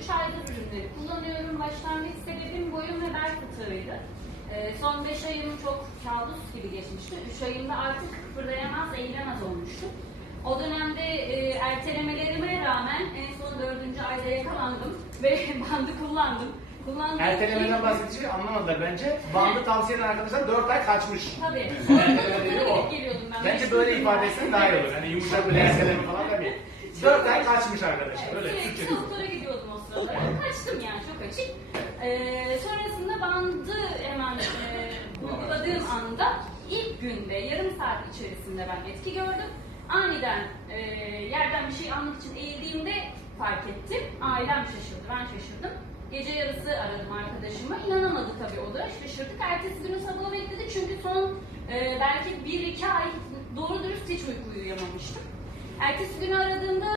3 aydır ürünleri kullanıyorum. Başlangıç sebebim boyun ve bel fıtığıydı. Ee, son 5 ayım çok kabus gibi geçmişti. 3 ayımda artık kıpırdayamaz, eğilemez olmuştum. O dönemde e, ertelemelerime rağmen en son 4. ayda yakalandım ve bandı kullandım. Kullandığım Ertelemeden ilk- bahsedince anlamadılar bence. Bandı tavsiye eden arkadaşlar 4 ay kaçmış. Tabii. Erteleme dediği o. Geliyordum ben. Bence böyle ifade etsen daha iyi olur. Hani yumuşak bir erteleme falan da değil. 4 ay kaçmış arkadaşlar. Öyle Sürekli Türkçe. Günde yarım saat içerisinde ben etki gördüm. Aniden e, yerden bir şey almak için eğildiğimde fark ettim. Ailem şaşırdı, ben şaşırdım. Gece yarısı aradım arkadaşımı. İnanamadı tabii o da. Şaşırdık. Ertesi günü sabahı bekledi. Çünkü son e, belki 1-2 ay doğru dürüst hiç uyku uyuyamamıştım. Ertesi günü aradığımda